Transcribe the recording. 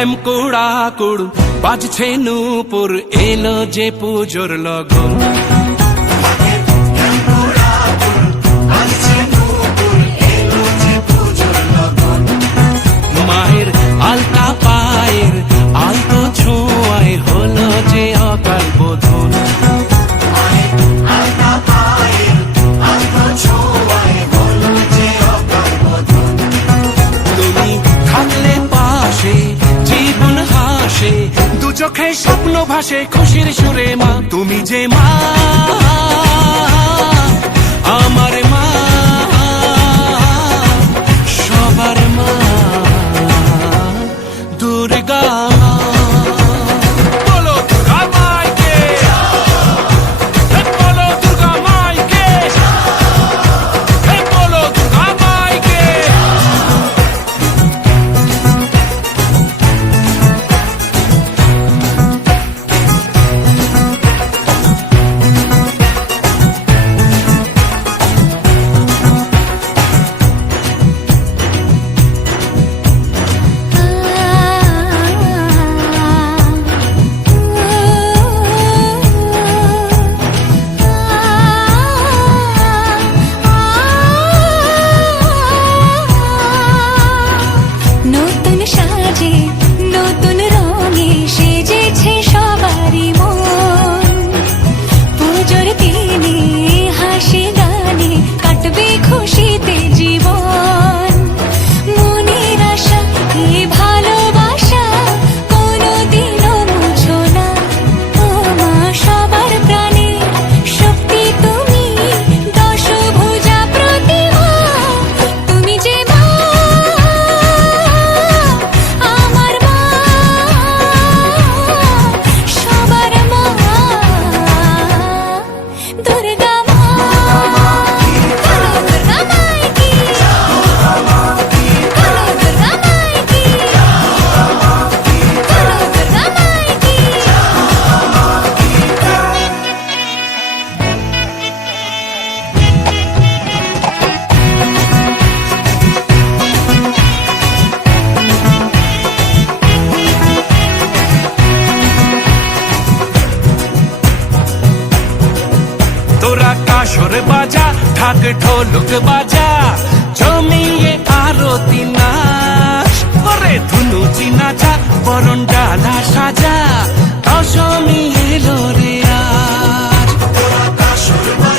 ঢ্যামকুড়া কুড় বাজছে নূপুর, এলো যে পুজোর লগন। মায়ের আলতা পায়ের আলতো ছোঁয়ায় হলো যে অকাল বোধন। তুমি থাকলে পাশে জীবন হাসে, দু চোখে স্বপ্ন ভাসে খুশির সুরে মা। তুমি যে মা, আমার মা, সবার মা, দুর্গা মা। বলো দুর্গা মাইকে, বলো দুর্গা মাইকে, বলো দুর্গা মাইকে। নতুন সাজে নতুন রঙে সেজেছে সবারই মন। পুজোর দিনে হাসি গানে কাটবে খুশিতে জীবন। মনের আশা এ ভালোবাসা কোনোদিনও মুছো না। ও মা সবার প্রাণে শক্তি তুমি, দশভুজা প্রতিমা। তুমি যে মা, আমার মা, সবার মা, দুর্গা মা। বলো দুর্গা মাইকি, বলো দুর্গা মাইকি, বলো দুর্গা মাইকি। তোরা কাসর বাজা, ঢাক ঢোলক বাজা, জমিয়ে আরতি নাচ। ওরে ধুনুচি নাচা, বরণ ডালা সাজা, দশমী এলো রে আজ। তোরা কাসর বাজা,